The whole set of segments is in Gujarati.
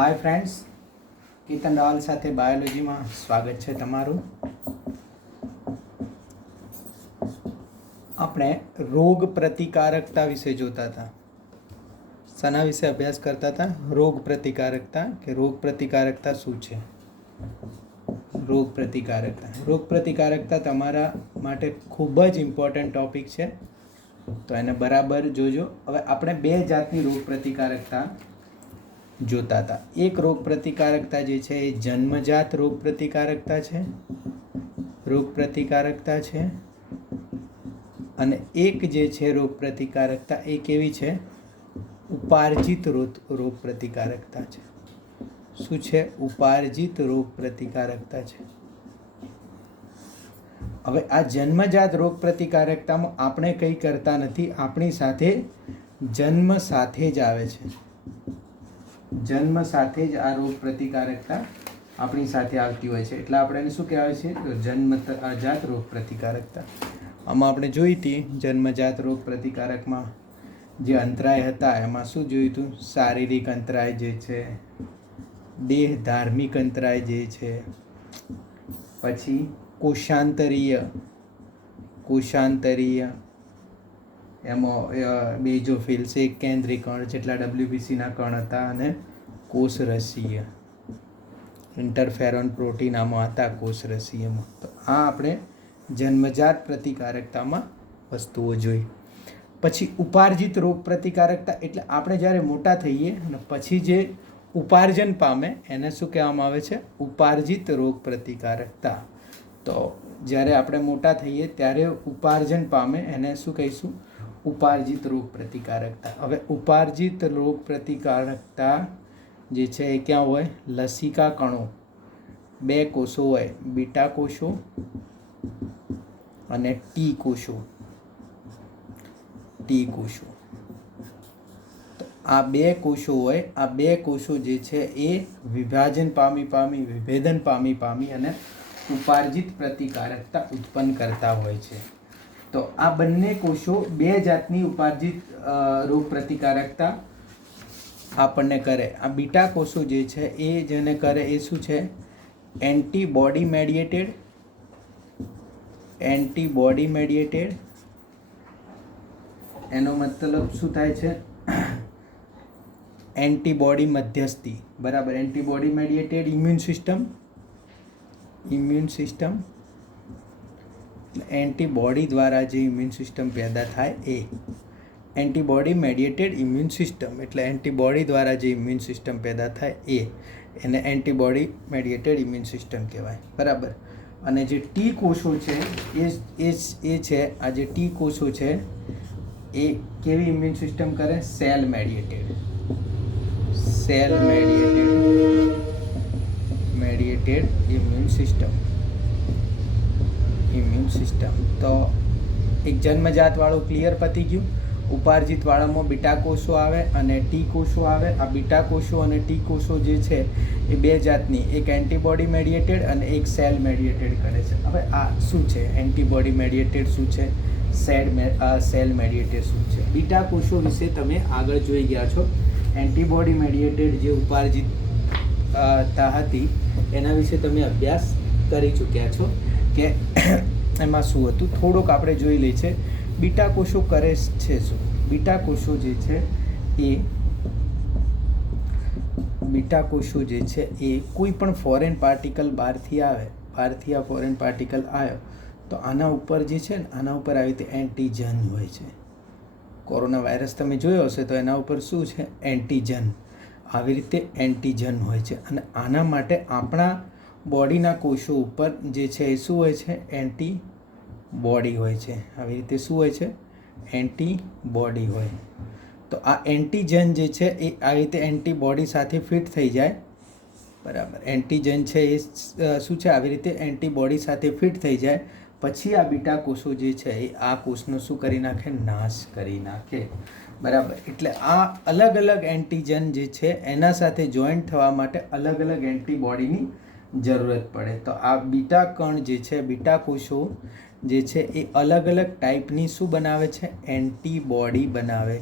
હાય ફ્રેન્ડ્સ, કેતન રાવલ સાથે બાયોલોજીમાં સ્વાગત છે તમારું. આપણે રોગ પ્રતિકારકતા વિશે જોતા હતા. શાના વિશે અભ્યાસ કરતા હતા? રોગ પ્રતિકારકતા, કે રોગ પ્રતિકારકતા શું છે. રોગ પ્રતિકારકતા તમારા માટે ખૂબ જ ઇમ્પોર્ટન્ટ ટોપિક છે, તો એને બરાબર જોજો. હવે આપણે બે જાતની રોગ પ્રતિકારકતા જોતા હતા. એક રોગ પ્રતિકારકતા જે છે એ જન્મજાત રોગ પ્રતિકારકતા છે, અને એક જે છે રોગ પ્રતિકારકતા એ કેવી છે? ઉપાર્જિત રોગ પ્રતિકારકતા છે. શું છે? ઉપાર્જિત રોગ પ્રતિકારકતા છે. હવે આ જન્મજાત રોગ પ્રતિકારકતામાં આપણે કંઈ કરતા નથી, આપણી સાથે જન્મ સાથે જ આવે છે. જન્મ સાથે જ આ રોગ પ્રતિકારકતા આપણી સાથે આવતી હોય છે, એટલે આપણે એને શું કહેવાય છે? તો જન્મજાત રોગ પ્રતિકારકતા. આમાં આપણે જોઈ હતી જન્મજાત રોગ પ્રતિકારકમાં જે અંતરાય હતા એમાં શું જોયું હતું? શારીરિક અંતરાય જે છે, દેહ ધાર્મિક અંતરાય જે છે, પછી કોષાંતરીય એમાં બેઝોફિલ એક કેન્દ્રી કણ જેટલા WBCના કણ હતા, અને કોષરસીય ઇન્ટરફેરોન પ્રોટીન આમાં હતા કોષરસીયમાં. તો આ આપણે જન્મજાત પ્રતિકારકતામાં વસ્તુઓ જોઈ. પછી ઉપાર્જિત રોગ પ્રતિકારકતા એટલે આપણે જ્યારે મોટા થઈએ અને પછી જે ઉપાર્જન પામે એને શું કહેવામાં આવે છે? ઉપાર્જિત રોગ પ્રતિકારકતા. તો જ્યારે આપણે મોટા થઈએ ત્યારે ઉપાર્જન પામે એને શું કહીશું? ઉપાર્જિત રોગ પ્રતિકારકતા. હવે ઉપાર્જિત રોગ પ્રતિકારકતા જે છે એ ક્યાં હોય? લસિકા કણો, બે કોષો હોય, બીટા કોષો અને ટી કોષો. તો આ બે કોષો હોય. આ બે કોષો જે છે એ વિભાજન વિભેદન પામી અને ઉપાર્જિત પ્રતિકારકતા ઉત્પન્ન કરતા હોય છે. તો આ બંને કોષો બે જાતની ઉપાર્જિત રોગ પ્રતિકારકતા આપણને કરે. આ બીટા કોષો જે છે એ જેને કરે એ શું છે? Antibody mediated. એનો મતલબ શું થાય છે? એન્ટીબોડી મધ્યસ્થી. બરાબર. Antibody mediated immune system. Antibody દ્વારા જે ઇમ્યુન સિસ્ટમ પેદા થાય એ એન્ટીબોડી મેડિએટેડ ઇમ્યુન સિસ્ટમ, એટલે એન્ટીબોડી દ્વારા જે ઇમ્યુન સિસ્ટમ પેદા થાય એને એન્ટીબોડી મેડિએટેડ ઇમ્યુન સિસ્ટમ કહેવાય. બરાબર. અને જે ટી કોષો છે એ છે, આ જે ટી કોષો છે એ કેવી ઇમ્યુન સિસ્ટમ કરે? Cell mediated immune system. તો એક જન્મજાત વાળું ક્લિયર પતી ગયું. ઉપાર્જિત વાળામાં બીટા કોષો આવે અને ટી કોષો આવે. આ બીટા કોષો અને ટી કોષો જે છે એ બે જાતની, એક એન્ટીબોડી મેડિએટેડ અને એક સેલ મેડિએટેડ કરે છે. હવે આ શું છે? એન્ટીબોડી મેડિએટેડ શું છે? સેલ મેડિએટેડ શું છે? બીટા કોષો વિશે તમે આગળ જોઈ ગયા છો. એન્ટીબોડી મેડિએટેડ જે ઉપાર્જિતતા હતી એના વિશે તમે અભ્યાસ કરી ચૂક્યા છો કે એમાં શું હતું. થોડુંક આપણે જોઈ લઈએ છે. બીટા કોષો કરે છે શું? બીટા કોષો જે છે એ કોઈ પણ ફોરેન પાર્ટિકલ બહારથી આ ફોરેન પાર્ટિકલ આવ્યો તો આના ઉપર જે છે ને, આના ઉપર આવી રીતે એન્ટીજન હોય છે. કોરોના વાયરસ તમે જોયો હશે તો એના ઉપર શું છે? એન્ટીજન. આવી રીતે એન્ટીજન હોય છે, અને આના માટે આપણા બોડીના કોષો ઉપર જે છે એ શું હોય છે? એન્ટીબોડી હોય છે. આવી રીતે શું હોય છે? એન્ટીબોડી હોય. તો આ એન્ટીજન જે છે એ આવી રીતે એન્ટીબોડી સાથે ફિટ થઈ જાય. બરાબર. એન્ટીજન છે એ શું છે? આવી રીતે એન્ટીબોડી સાથે ફિટ થઈ જાય. પછી આ બીટા કોષો જે છે એ આ કોષનો શું કરી નાખે? નાશ કરી નાખે. બરાબર. એટલે આ અલગ અલગ એન્ટીજન જે છે એના સાથે જોઈન્ટ થવા માટે અલગ અલગ એન્ટીબોડીની જરૂરત પડે. તો આ બીટા કણ જે છે, બીટા કોષો જે છે એ અલગ અલગ ટાઈપની શું બનાવે છે? એન્ટીબોડી બનાવે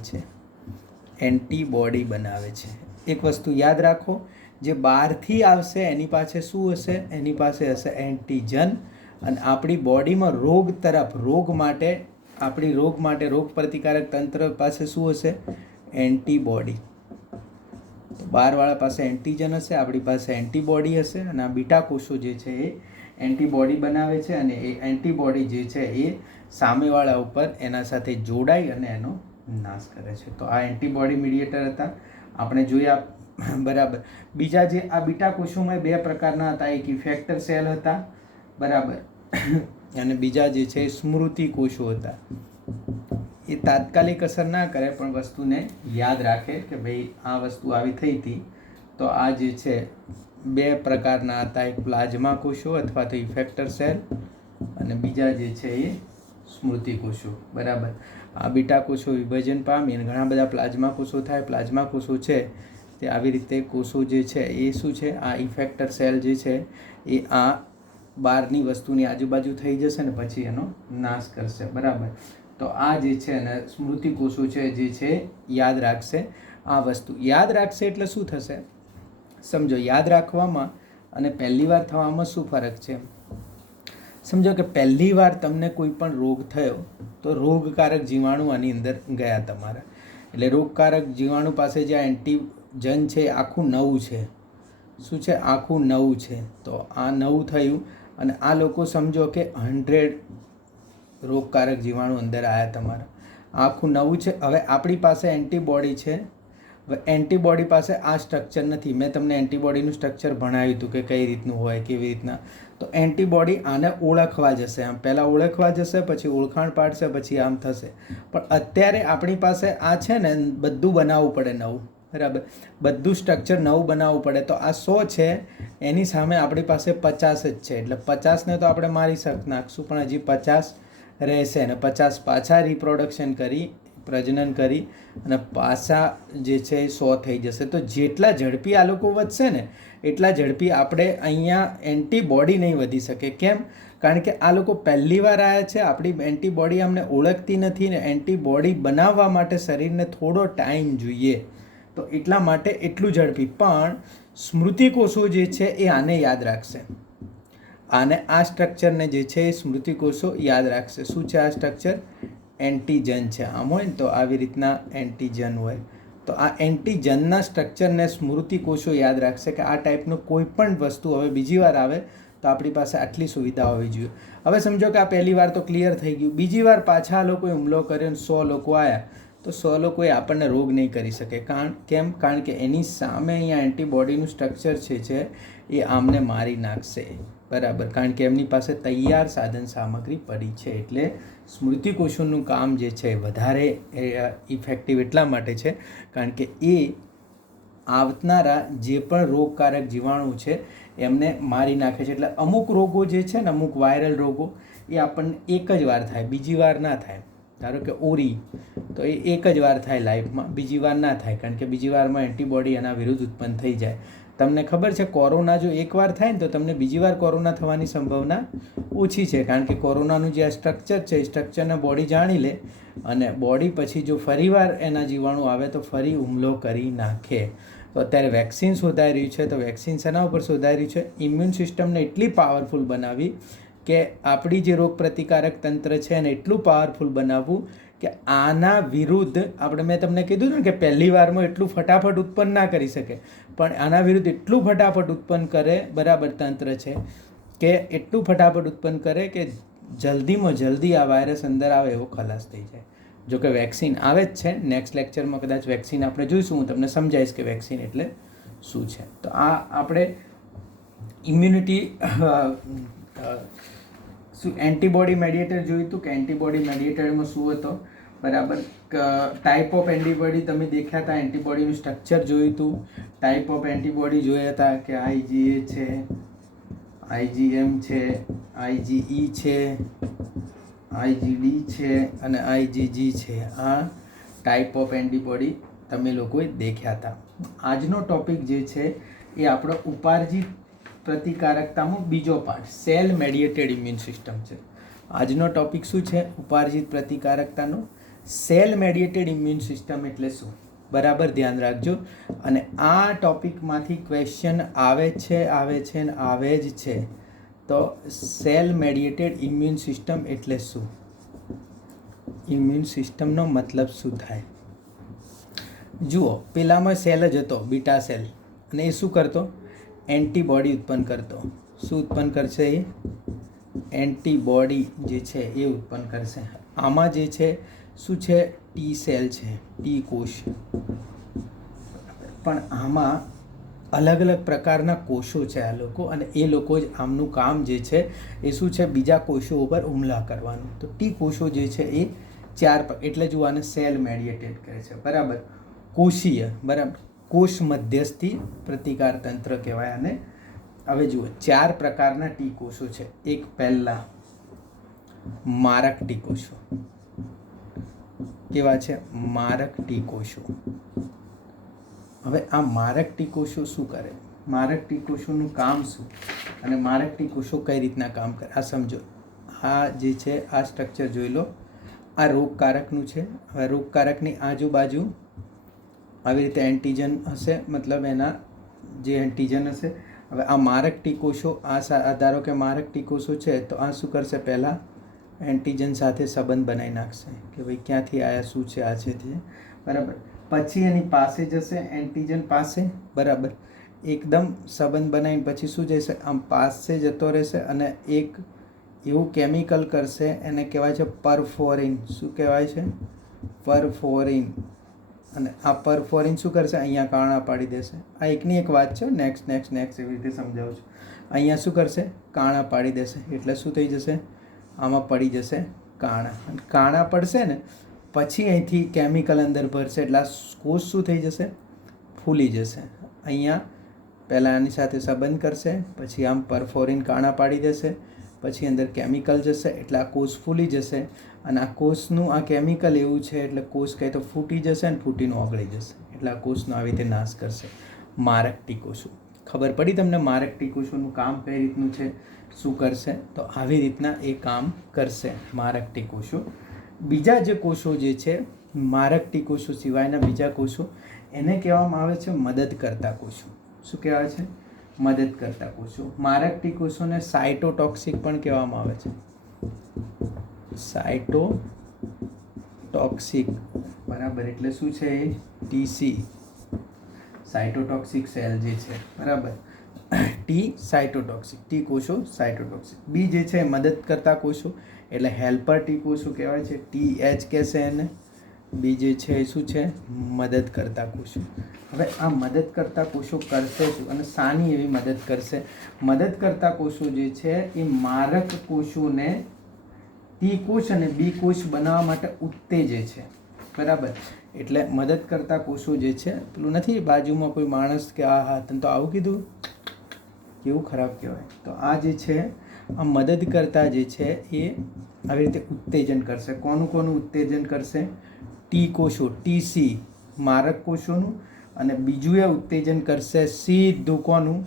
છે. એક વસ્તુ યાદ રાખો જે બહારથી આવશે એની પાસે શું હશે? એની પાસે હશે એન્ટીજન. અને આપણી બોડીમાં રોગ માટે રોગ પ્રતિકારક તંત્ર પાસે શું હશે? એન્ટીબોડી. તો બહારવાળા પાસે એન્ટીજન હશે, આપણી પાસે એન્ટીબોડી હશે, અને આ બીટા કોષો જે છે એ એન્ટીબોડી બનાવે છે, અને એ એન્ટીબોડી જે છે એ સામેવાળા ઉપર એના સાથે જોડાઈ અને એનો નાશ કરે છે. તો આ એન્ટીબોડી મીડિયેટર હતા, આપણે જોયા. બરાબર. બીજા જે આ બીટા કોષોમાં 2 પ્રકારના હતા, એક ઇફેક્ટર સેલ હતા, બરાબર, અને બીજા જે છે સ્મૃતિ કોષો હતા. એ તાત્કાલિક અસર ના કરે પણ વસ્તુને યાદ રાખે કે ભાઈ આ વસ્તુ આવી થઈ હતી. તો આ જે છે 2 પ્રકારના હતા, એક પ્લાઝ્મા કોષો અથવા તો ઇફેક્ટર સેલ, અને બીજા જે છે એ સ્મૃતિ કોષો. બરાબર. આ બીટા કોષો વિભાજન પામી અને ઘણા બધા પ્લાઝ્મા કોષો થાય. પ્લાઝ્મા કોષો છે તે આવી રીતે કોષો જે છે એ શું છે, આ ઇફેક્ટર સેલ જે છે એ આ બહારની વસ્તુની આજુબાજુ થઈ જશે ને પછી એનો નાશ કરશે. બરાબર. તો આ જે છે ને સ્મૃતિ કોષો છે જે છે યાદ રાખશે આ વસ્તુ. યાદ રાખશે એટલે શું થશે સમજો. યાદ રાખવામાં અને પહેલી વાર થવામાં શું ફરક છે? સમજો કે પહેલી વાર તમને કોઈ પણ રોગ થયો તો રોગકારક જીવાણુ આની અંદર ગયા તમારા, એટલે રોગકારક જીવાણુ પાસે જે એન્ટીજન છે એ આખું નવું છે. શું છે? આખું નવું છે. તો આ નવું થયું અને આ લોકો સમજો કે 100 રોગકારક જીવાણુ અંદર આવ્યા તમારા, આખું નવું છે. હવે આપણી પાસે એન્ટીબોડી છે. હવે એન્ટીબોડી પાસે આ સ્ટ્રક્ચર નથી. મેં તમને એન્ટીબોડીનું સ્ટ્રક્ચર ભણાવ્યું હતું કે કઈ રીતનું હોય, કેવી રીતના. તો એન્ટીબોડી આને ઓળખવા જશે, આમ પહેલાં ઓળખવા જશે, પછી ઓળખાણ પાડશે, પછી આમ થશે. પણ અત્યારે આપણી પાસે આ છે ને બધું બનાવવું પડે નવું. બરાબર. બધું સ્ટ્રક્ચર નવું બનાવવું પડે. તો આ 100 છે, એની સામે આપણી પાસે 50 જ છે. એટલે 50ને તો આપણે મારી નાખશું, પણ હજી 50 રહેશે, અને 50 પાછા રિપ્રોડક્શન કરી, પ્રજનન કરી અને પાછા જે છે એ 100 થઈ જશે. તો જેટલા ઝડપી આ લોકો વધશે ને એટલા ઝડપી આપણે અહીંયા એન્ટીબોડી નહીં વધી શકે. કેમ? કારણ કે આ લોકો પહેલી વાર આવ્યા છે, આપણી એન્ટીબોડી અમને ઓળખતી નથી ને એન્ટીબોડી બનાવવા માટે શરીરને થોડો ટાઈમ જોઈએ. તો એટલા માટે એટલું ઝડપી. પણ સ્મૃતિ કોષો જે છે એ આને યાદ રાખશે, આને આ સ્ટ્રક્ચરને જે છે એ સ્મૃતિ કોષો યાદ રાખશે. શું છે આ સ્ટ્રક્ચર? એન્ટીજન છે. આમ હોય ને તો આવી રીતના એન્ટીજન હોય. તો આ એન્ટીજનના સ્ટ્રક્ચરને સ્મૃતિ કોષો યાદ રાખશે કે આ ટાઈપનું કોઈ પણ વસ્તુ હવે બીજી વાર આવે તો આપણી પાસે આટલી સુવિધા હોવી જોઈએ. હવે સમજો કે આ પહેલી વાર તો ક્લિયર થઈ ગયું, બીજી વાર પાછા આ લોકોએ હુમલો કર્યો અને 100 લોકો આવ્યા, તો 100 લોકોએ આપણને રોગ નહીં કરી શકે. કેમ? કારણ કે એની સામે અહીંયા એન્ટીબોડીનું સ્ટ્રક્ચર છે એ આમને મારી નાખશે. બરાબર. કારણ કે એમની પાસે તૈયાર સાધન સામગ્રી પડી છે. એટલે સ્મૃતિ કોષોનું કામ જે છે વધારે ઇફેક્ટિવ એટલા માટે છે કારણ કે એ આવનારા જે પણ રોગકારક જીવાણુ છે એમને મારી નાખે છે. એટલે અમુક રોગો જે છે ને, અમુક વાયરલ રોગો એ આપણને એક જ વાર થાય, બીજી વાર ના થાય. ધારો કે ઓરી, તો એ એક જ વાર થાય લાઈફમાં, બીજી વાર ના થાય, કારણ કે બીજી વારમાં એન્ટીબોડી એના વિરુદ્ધ ઉત્પન્ન થઈ જાય. તમને ખબર છે કોરોના જો એકવાર થાય ને તો તમને બીજી વાર કોરોના થવાની સંભાવના ઓછી છે, કારણ કે કોરોનાનું જે આ સ્ટ્રક્ચર છે એ સ્ટ્રક્ચરને બોડી જાણી લે અને બોડી પછી જો ફરીવાર એના જીવાણુ આવે તો ફરી હુમલો કરી નાખે. તો અત્યારે વેક્સિન શોધાઈ રહ્યું છે. તો વેક્સિન શેના ઉપર શોધાઈ રહ્યું છે? ઇમ્યુન સિસ્ટમને એટલી પાવરફુલ બનાવી કે આપણી જે રોગ પ્રતિકારક તંત્ર છે એને એટલું પાવરફુલ બનાવવું કે આના વિરુદ્ધ મેં તમને કીધું ને કે પહેલી વારમાં એટલું ફટાફટ ઉત્પન્ન ના કરી શકે, પણ આના વિરુદ્ધ એટલું ફટાફટ ઉત્પન્ન કરે, બરાબર, તંત્ર છે કે એટલું ફટાફટ ઉત્પન્ન કરે કે જલ્દીમાં જલ્દી આ વાયરસ અંદર આવે એવો ખલાસ થઈ જાય. જો કે વેક્સિન આવે જ છે, નેક્સ્ટ લેક્ચરમાં કદાચ વેક્સિન આપણે જોઈશું, હું તમને સમજાવીશ કે વેક્સિન એટલે શું છે. તો આ આપણે ઇમ્યુનિટી શું એન્ટીબોડી મેડિએટર જોયું હતું કે એન્ટીબોડી મેડિએટરમાં શું હતો, બરાબર. ટાઈપ ઓફ એન્ટીબોડી તમે દેખ્યા હતા, એન્ટીબોડીનું સ્ટ્રક્ચર જોયું હતું, ટાઈપ ઓફ એન્ટીબોડી જોયા હતા કે IgA છે, IgM છે, IgE છે, IgD છે અને IgG છે. આ ટાઈપ ઓફ એન્ટીબોડી તમે લોકોએ દેખ્યા હતા. આજનો ટોપિક જે છે એ આપણો ઉપાર્જિત પ્રતિકારકતામાં બીજો part cell mediated immune system છે. આજનો ટોપિક શું છે? ઉપાર્જિત પ્રતિકારકતાનો સેલ મેડિએટેડ ઇમ્યુન સિસ્ટમ એટલે શું? બરાબર ધ્યાન રાખજો. અને આ ટોપિકમાંથી ક્વેશ્ચન આવે છે ને આવે જ છે. તો સેલ મેડિએટેડ ઇમ્યુન સિસ્ટમ એટલે શું? ઇમ્યુન સિસ્ટમનો મતલબ શું થાય? જુઓ, પેલામાં સેલ જ હતો, બીટા સેલ, અને એ શું કરતો? એન્ટીબોડી ઉત્પન્ન કરતો. શું ઉત્પન્ન કરશે? એ એન્ટીબોડી જે છે એ ઉત્પન્ન કરશે. આમાં જે છે શું છે? ટી સેલ છે, ટી કોષ. પણ આમાં અલગ અલગ પ્રકારના કોષો છે આ લોકો, અને એ લોકો જ આમનું કામ જે છે એ શું છે? બીજા કોષો ઉપર હુમલા કરવાનું. તો ટી કોષો જે છે એ 4, એટલે જ આને સેલ મેડિએટેડ કહે છે. બરાબર. કોષીય, બરાબર, કોષ મધ્યસ્થી પ્રતિકાર તંત્ર કહેવાય આને. હવે જુઓ, 4 પ્રકારના ટી કોષો છે. એક પહેલા મારક ટી કોષો. કેવા છે? મારક ટી કોષો. હવે આ મારક ટી કોષો શું કરે? મારક ટી કોષોનું કામ શું? અને મારક ટી કોષો કઈ રીતના કામ કરે આ સમજો. આ જે છે આ સ્ટ્રક્ચર જોઈ લો. આ રોગકારકનું છે. હવે રોગકારકની આજુબાજુ આવી રીતે એન્ટીજન હશે, મતલબ એના જે એન્ટીજન હશે. હવે આ મારક ટી કોષો, ધારો કે મારક ટી કોષો છે, તો આ શું કરશે? પહેલાં એન્ટીજન સાથે સંબંધ બનાવી નાખશે કે ભાઈ ક્યાંથી આવ્યા, શું છે, આ છે તે. બરાબર. પછી એની પાસે જશે, એન્ટીજન પાસે. બરાબર. એકદમ સંબંધ બનાવીને પછી શું જશે? આમ પાસે જતો રહેશે અને એક એવું કેમિકલ કરશે, એને કહેવાય છે પરફોરિન. શું કહેવાય છે? પરફોરિન. અને આ પરફોરિન શું કરશે? અહીંયા કાણા પાડી દેશે. આ એકની એક વાત છે, નેક્સ્ટ એવી રીતે સમજાવું છું. અહીંયા શું કરશે? કાણા પાડી દેશે. એટલે શું થઈ જશે? આમાં પડી જશે કાણા. કાણા પડશે ને પછી અહીંથી કેમિકલ અંદર ભરશે, એટલે આ કોષ શું થઈ જશે? ફૂલી જશે. અહીંયા પહેલાં આની સાથે સંબંધ કરશે, પછી આમ પરફોરિન કાણા પાડી દેશે, પછી અંદર કેમિકલ જશે, એટલે આ કોષ ફૂલી જશે. અને આ કોષનું આ કેમિકલ એવું છે એટલે કોષ કંઈ તો ફૂટી જશે ને ફૂટીને ઓગળી જશે. એટલે આ કોષનો આવી રીતે નાશ કરશે. મારક ટી કોષો. ખબર પડી તમને મારક ટી કોષોનું કામ કઈ રીતનું છે, શું કરશે? તો આવી રીતના એ કામ કરશે મારક ટી કોષો. બીજા જે કોષો જે છે, મારક ટી કોષો સિવાયના બીજા કોષો, એને કહેવામાં આવે છે મદદ કરતા કોષો. શું કહેવાય છે? મદદ કરતા કોષો. મારક ટી કોષોને સાઇટોટોક્સિક પણ કહેવામાં આવે છે. સાઇટોટોક્સિક. બરાબર. એટલે શું છે? એ ટીસી, સાઇટોટોક્સિક સેલ જે છે. બરાબર. ટી સાઇટોટોક્સિક, ટી કોષો સાઇટોટોક્સિક. બી જે છે મદદ કરતા કોષો, એટલે હેલ્પર ટી કોષો કહેવાય છે. TH કહેશે એને. બી જે છે એ શું છે? મદદ કરતા કોષો. હવે આ મદદ કરતા કોષો કરશે શું અને શાની એવી મદદ કરશે? મદદ કરતા કોષો જે છે એ મારક કોષોને ટી કોષ અને બી કોષ બનાવવા માટે ઉત્તેજે છે. બરાબર. એટલે મદદ કરતા કોષો જે છે, પેલું નથી બાજુમાં કોઈ માણસ કે આ હા તને તો આવું કીધું, કેવું ખરાબ કહેવાય. તો આ જે છે આ મદદ કરતા જે છે એ આવી રીતે ઉત્તેજન કરશે. કોનું ઉત્તેજન કરશે? ટી કોષો, ટીસી મારક કોષોનું, અને બીજું એ ઉત્તેજન કરશે સીધું કોનું?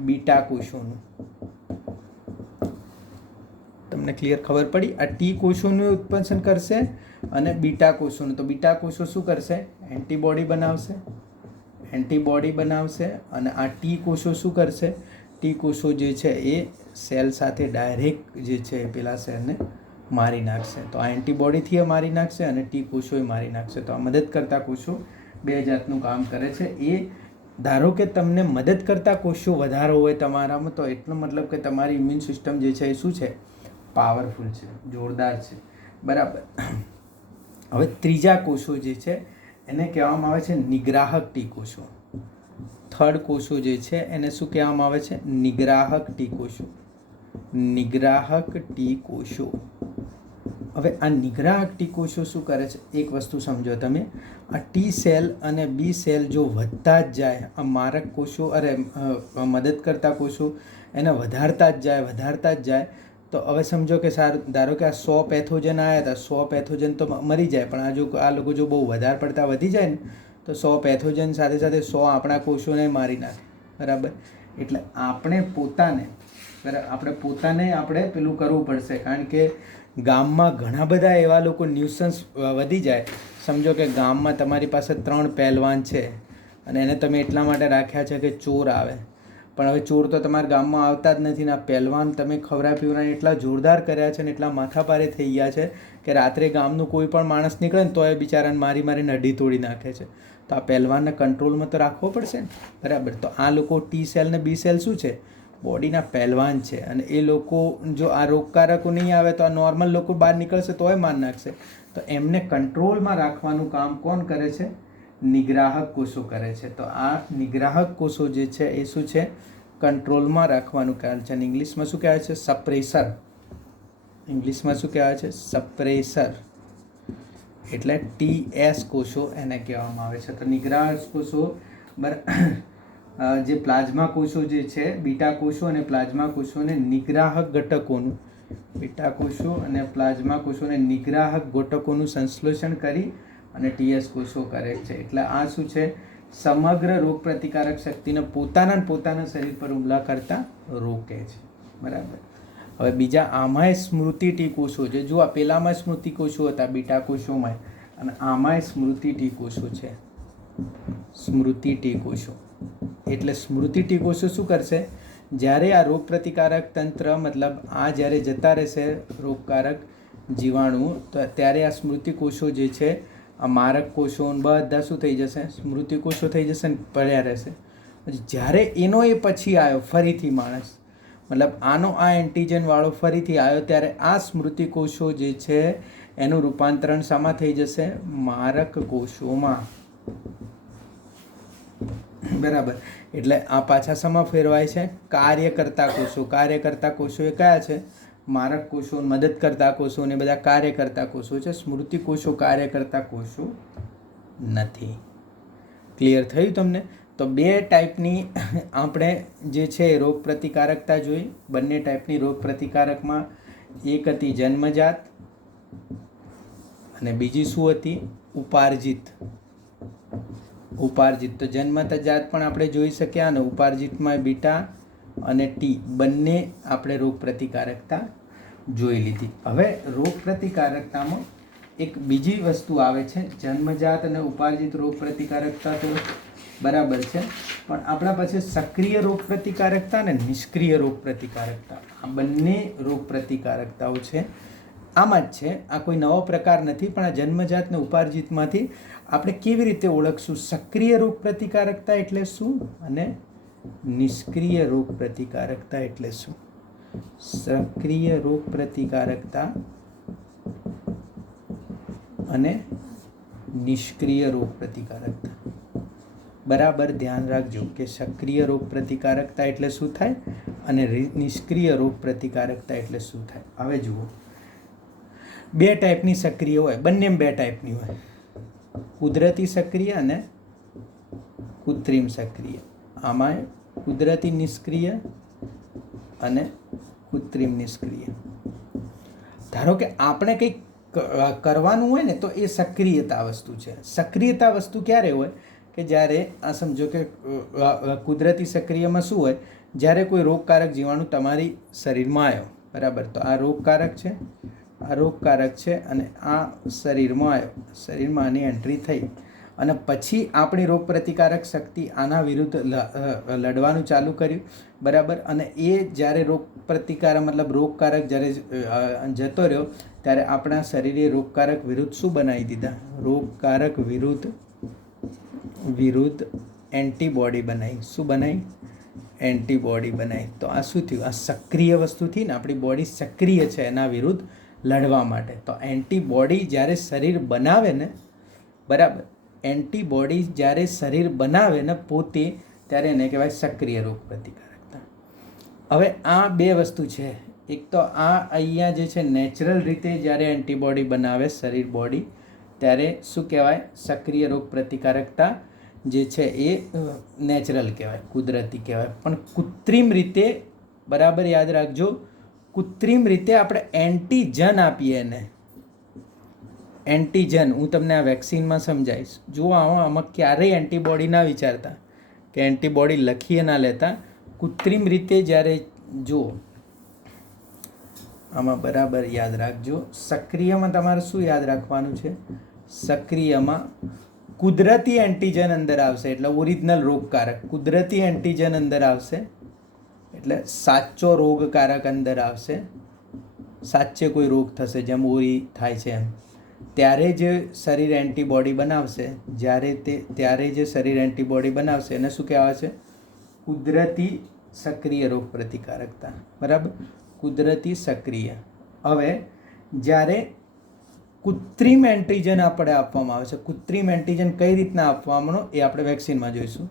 બીટા કોષોનું. તમને ક્લિયર ખબર પડી? આ ટી કોષોનું ઉત્પન્ન કરશે અને બીટા કોષોનું. તો બીટા કોષો શું કરશે? એન્ટીબોડી બનાવશે. અને આ ટી કોષો શું કરશે? ટી કોષો જે છે એ સેલ સાથે ડાયરેક્ટ જે છે પેલા સેલને મારી નાખશે. તો આ એન્ટીબોડીથી એ મારી નાખશે અને ટી કોષોએ મારી નાખશે. તો આ મદદ કરતા કોષો 2 જાતનું કામ કરે છે. એ ધારો કે તમને મદદ કરતા કોષો વધારે હોય તમારામાં, તો એટલો મતલબ કે તમારી ઇમ્યુન સિસ્ટમ જે છે એ શું છે? પાવરફુલ છે, જોરદાર છે. બરાબર. હવે ત્રીજા કોષો જે છે એને કહેવામાં આવે છે નિગ્રાહક ટી કોષો. થર્ડ કોષો જે છે એને શું કહેવામાં આવે છે? નિગ્રાહક ટી કોષો. નિગ્રાહક ટી કોષો. હવે આ નિગ્રાહક ટી કોષો શું કરે છે? એક વસ્તુ સમજો તમે. આ ટી સેલ અને બી સેલ જો વધતા જ જાય, આ મારક કોષો મદદ કરતા કોષો એને વધારતા જ જાય, તો હવે સમજો કે ધારો કે આ 100 પેથોજન આવ્યા હતા, 100 પેથોજન તો મરી જાય, પણ આ લોકો જો બહુ વધારે પડતા વધી જાય ને, તો 100 પેથોજન સાથે 100 આપણા કોષોને મારી નાખે. બરાબર. એટલે આપણે પોતાને પેલું કરવું પડશે, કારણ કે ગામમાં ઘણા બધા એવા લોકો ન્યુસન્સ વધી જાય. સમજો કે ગામમાં તમારી પાસે 3 પહેલવાન છે અને એને તમે એટલા માટે રાખ્યા છે કે ચોર આવે, પણ હવે ચોર તો તમારા ગામમાં આવતા જ નથી ને આ પહેલવાન તમે ખવરા પીવરાને એટલા જોરદાર કર્યા છે ને એટલા માથાભારે થઈ ગયા છે કે રાત્રે ગામનું કોઈ પણ માણસ નીકળે ને તો એ બિચારાને મારી નડી તોડી નાખે છે. તો આ પહેલવાનને કંટ્રોલમાં તો રાખવો પડશે ને, બરાબર. તો આ લોકો ટી સેલ ને બી સેલ શું છે? બોડીના પહેલવાન છે. અને એ લોકો જો આ રોગકારકો નહીં આવે તો આ નોર્મલ લોકો બહાર નીકળશે તોય માર નાખશે. તો એમને કંટ્રોલમાં રાખવાનું કામ કોણ કરે છે? નિગ્રાહક કોષો કરે છે. તો આ નિગ્રાહક કોષો જે છે એ શું છે? કંટ્રોલમાં રાખવાનું કામ છે. અને ઇંગ્લિશમાં શું કહેવાય છે? સપ્રેસર. ઇંગ્લિશમાં શું કહેવાય છે? સપ્રેસર. એટલે TS કોષો એને કહેવામાં આવે છે. તો નિગ્રાહક કોષો જે પ્લાઝ્મા કોષો જે છે, બીટા કોષો અને પ્લાઝ્મા કોષોને નિગ્રાહક ઘટકોનું, બીટા કોષો અને પ્લાઝ્મા કોષોને નિગ્રાહક ઘટકોનું સંશ્લેષણ કરી અને TS કોષો કરે છે. એટલે આ શું છે? સમગ્ર રોગ પ્રતિકારક શક્તિને પોતાના શરીર પર હુમલા કરતા રોકે છે, બરાબર. હવે બીજા આમાંય સ્મૃતિ ટી કોષો છે. જો આ પેલામાં સ્મૃતિ કોષો હતા બીટા કોષોમાં, અને આમાંય સ્મૃતિ ટી કોષો છે. સ્મૃતિ ટી કોષો એટલે સ્મૃતિ ટી કોષો શું કરશે? જ્યારે આ રોગ પ્રતિકારક તંત્ર મતલબ આ જ્યારે જતા રહેશે રોગકારક જીવાણુ, તો ત્યારે આ સ્મૃતિ કોષો જે છે, આ મારક કોષો બધા શું થઈ જશે? સ્મૃતિ કોષો થઈ જશે ને પડ્યા રહેશે. જ્યારે એનો એ પછી આવ્યો ફરીથી માણસ, મતલબ આનો આ એન્ટીજન વાળો ફરીથી આવ્યો, ત્યારે આ સ્મૃતિ કોષો જે છે એનું રૂપાંતરણ શામાં થઈ જશે? મારક કોષોમાં, બરાબર. એટલે આ પાછા શામાં ફેરવાય છે? કાર્યકર્તા કોષો. કાર્યકર્તા કોષો એ કયા છે? મારક કોષો, મદદ કરતા કોષો ને બધા કાર્યકર્તા કોષો છે. સ્મૃતિ કોષો કાર્યકર્તા કોષો નથી. ક્લિયર થયું તમને? તો 2 ટાઈપની આપણે જે છે રોગ પ્રતિકારકતા જોઈ. બંને ટાઈપની રોગ પ્રતિકારકમાં એક હતી જન્મજાત અને બીજી શું હતી? ઉપાર્જિત. ઉપાર્જિત. તો જન્મજાત પણ આપણે જોઈ શક્યા અને ઉપાર્જિતમાં બીટા અને ટી બંને આપણે રોગ પ્રતિકારકતા જોઈ લીધી. હવે રોગ પ્રતિકારકતામાં એક બીજી વસ્તુ આવે છે, જન્મજાત અને ઉપાર્જિત રોગ પ્રતિકારકતા તો બરાબર છે, પણ આપણા પાસે સક્રિય રોગ પ્રતિકારકતા અને નિષ્ક્રિય રોગ પ્રતિકારકતા, આ બંને રોગ પ્રતિકારકતાઓ છે. આમાં જ છે, આ કોઈ નવો પ્રકાર નથી, પણ આ જન્મજાત અને ઉપાર્જિતમાંથી આપણે કેવી રીતે ઓળખશું સક્રિય રોગ પ્રતિકારકતા એટલે શું અને નિષ્ક્રિય રોગ પ્રતિકારકતા એટલે શું? સક્રિય રોગ પ્રતિકારકતા અને નિષ્ક્રિય રોગ પ્રતિકારકતા. બરાબર ધ્યાન રાખજો કે સક્રિય રોગ પ્રતિકારકતા એટલે શું થાય અને નિષ્ક્રિય રોગ પ્રતિકારકતા એટલે શું થાય. હવે જુઓ, 2 ટાઈપની સક્રિય હોય, બંને 2 ટાઈપની હોય, કુદરતી સક્રિય અને કૃત્રિમ સક્રિય. આમાં કુદરતી નિષ્ક્રિય અને કૃત્રિમ નિષ્ક્રિય. ધારો કે આપણે કંઈક કરવાનું હોય ને તો એ સક્રિયતા વસ્તુ છે. સક્રિયતા વસ્તુ ક્યારે હોય? કે જ્યારે આ સમજો કે કુદરતી સક્રિયમાં શું હોય? જ્યારે કોઈ રોગકારક જીવાણુ તમારી શરીરમાં આવ્યો, બરાબર. તો આ રોગકારક છે, આ રોગકારક છે અને આ શરીરમાં આવ્યો, શરીરમાં આની એન્ટ્રી થઈ અને પછી આપણી રોગ પ્રતિકારક શક્તિ આના વિરુદ્ધ લડવાનું ચાલુ કર્યું, બરાબર. અને એ જ્યારે રોગ પ્રતિકાર મતલબ રોગકારક જ્યારે જતો રહ્યો ત્યારે આપણા શરીરે રોગકારક વિરુદ્ધ શું બનાવી દીધા? રોગકારક વિરુદ્ધ એન્ટીબોડી બનાવી. શું બનાવી? એન્ટીબોડી બનાવી. તો આ શું થયું? આ સક્રિય વસ્તુથી ને આપણી બોડી સક્રિય છે એના વિરુદ્ધ લડવા માટે. તો એન્ટીબોડી જ્યારે શરીર બનાવે ને, બરાબર, એન્ટીબોડી જ્યારે શરીર બનાવે ને પોતે, ત્યારે એને કહેવાય સક્રિય રોગ પ્રતિકારકતા. હવે આ 2 વસ્તુ છે. એક તો આ અહીંયા જે છે નેચરલ રીતે જ્યારે એન્ટીબોડી બનાવે શરીર બોડી, ત્યારે શું કહેવાય? સક્રિય રોગ પ્રતિકારકતા જે છે એ નેચરલ કહેવાય, કુદરતી કહેવાય. પણ કૃત્રિમ રીતે, બરાબર યાદ રાખજો, કૃત્રિમ રીતે આપણે એન્ટીજન આપીએ એને. એન્ટીજન હું તમને આ વેક્સિનમાં સમજાવીશ. જુઓ, આમાં ક્યારેય એન્ટીબોડી ના વિચારતા કે એન્ટીબોડી લખીએ ના લેતા. કૃત્રિમ રીતે જ્યારે જુઓ આમાં બરાબર યાદ રાખજો. સક્રિયમાં તમારે શું યાદ રાખવાનું છે? સક્રિયમાં કુદરતી એન્ટીજન અંદર આવશે એટલે ઓરિજિનલ રોગકારક. કુદરતી એન્ટીજન અંદર આવશે એટલે સાચો રોગકારક અંદર આવશે. સાચે કોઈ રોગ થશે જેમ ઓરી થાય છે એમ, ત્યારે જે શરીર એન્ટીબોડી બનાવશે, ત્યારે જે શરીર એન્ટીબોડી બનાવશે એને શું કહેવાય છે? કુદરતી સક્રિય રોગ પ્રતિકારકતા. બરાબર, કુદરતી સક્રિય. હવે જ્યારે કૃત્રિમ એન્ટીજન આપણે આપવામાં આવે છે, કૃત્રિમ એન્ટીજન કઈ રીતના આપવાનો એ આપણે વેક્સિનમાં જોઈશું.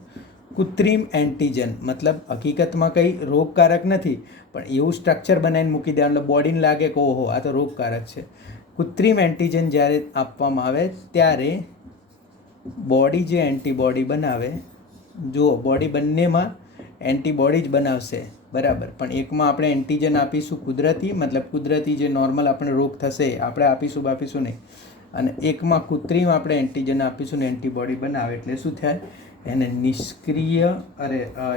કૃત્રિમ એન્ટીજન મતલબ હકીકતમાં કંઈ રોગકારક નથી, પણ એવું સ્ટ્રક્ચર બનાવીને મૂકી દેવાનું એટલે બોડીને લાગે કે ઓહો આ તો રોગકારક છે. કૃત્રિમ એન્ટીજન જ્યારે આપવામાં આવે ત્યારે બોડી જે એન્ટીબોડી બનાવે, જુઓ બોડી બંનેમાં એન્ટીબોડી જ બનાવશે બરાબર, પણ એકમાં આપણે એન્ટીજન આપીશું કુદરતી, મતલબ કુદરતી જે નોર્મલ આપણે રોગ થશે આપણે આપીશું નહીં, અને એકમાં કૃત્રિમ આપણે એન્ટીજન આપીશું ને એન્ટીબોડી બનાવે એટલે શું થાય? એને નિષ્ક્રિય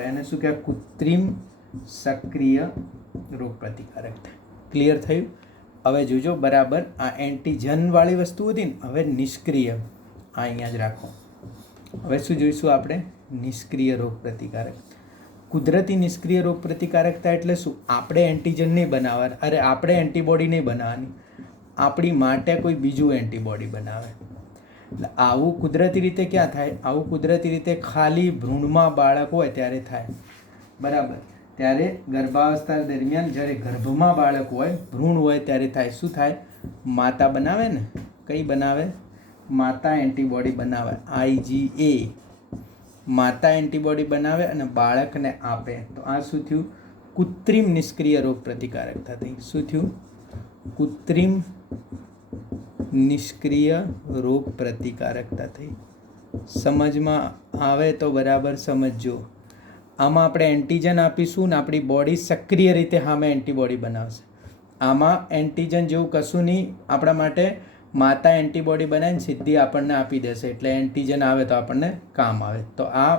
એને શું કહેવાય? કૃત્રિમ સક્રિય રોગ પ્રતિકારક. ક્લિયર થયું? હવે જોજો બરાબર, આ એન્ટીજનવાળી વસ્તુ હતી ને, હવે નિષ્ક્રિય આ અહીંયા જ રાખો. હવે શું જોઈશું આપણે? નિષ્ક્રિય રોગ પ્રતિકારક. કુદરતી નિષ્ક્રિય રોગ પ્રતિકારકતા એટલે શું? આપણે એન્ટીજન નહીં બનાવવા, આપણે એન્ટીબોડી નહીં બનાવવાની, આપણી માટે કોઈ બીજું એન્ટીબોડી બનાવે. એટલે આવું કુદરતી રીતે ક્યાં થાય? આવું કુદરતી રીતે ખાલી ભ્રૂણમાં બાળક હોય ત્યારે થાય. બરાબર, ત્યારે ગર્ભાવસ્થા દરમિયાન જ્યારે ગર્ભમાં બાળક હોય, ભ્રૂણ હોય ત્યારે થાય. શું થાય? માતા બનાવે ને, કઈ બનાવે? માતા એન્ટીબોડી બનાવે, IgA. માતા એન્ટીબોડી બનાવે અને બાળકને આપે. તો આ શું થયું? કૃત્રિમ નિષ્ક્રિય રોગ પ્રતિકારકતા થઈ. શું થયું? કૃત્રિમ નિષ્ક્રિય રોગ પ્રતિકારકતા થઈ. સમજમાં આવે તો બરાબર સમજજો. આમાં આપણે એન્ટીજન આપીશું ને આપણી બોડી સક્રિય રીતે સામે એન્ટીબોડી બનાવશે. આમાં એન્ટીજન જેવું કશું નહીં, આપણા માટે માતા એન્ટીબોડી બનાવીને સીધી આપણને આપી દેશે, એટલે એન્ટીજન આવે તો આપણને કામ આવે. તો આ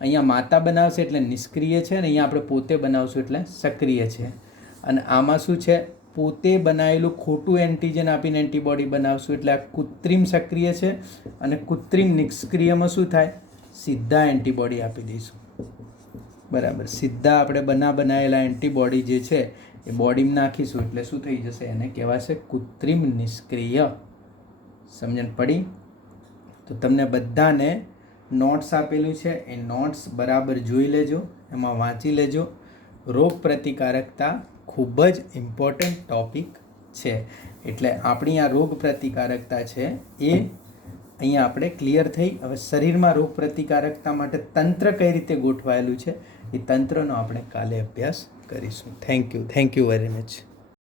અહીંયા માતા બનાવશે એટલે નિષ્ક્રિય છે, અને અહીંયા આપણે પોતે બનાવશું એટલે સક્રિય છે. અને આમાં શું છે? પોતે બનાવેલું ખોટું એન્ટીજન આપીને એન્ટીબોડી બનાવશું એટલે આ કૃત્રિમ સક્રિય છે, અને કૃત્રિમ નિષ્ક્રિયમાં શું થાય? સીધા એન્ટીબોડી આપી દઈશું. બરાબર, સીધા આપણે બનાવેલા એન્ટીબોડી જે છે એ બોડીમાં નાખીશું એટલે શું થઈ જશે? એને કહેવાશે કૃત્રિમ નિષ્ક્રિય. સમજણ પડી? તો તમને બધાને નોટ્સ આપેલું છે, એ નોટ્સ બરાબર જોઈ લેજો, એમાં વાંચી લેજો. રોગ પ્રતિકારકતા ખૂબ જ ઇમ્પોર્ટન્ટ ટૉપિક છે. એટલે આપણી આ રોગ પ્રતિકારકતા છે એ અહીંયા આપણે ક્લિયર થઈ. હવે શરીરમાં રોગ પ્રતિકારકતા માટે તંત્ર કઈ રીતે ગોઠવાયેલું છે એ તંત્રનો આપણે કાલે અભ્યાસ કરીશું. Thank you very much.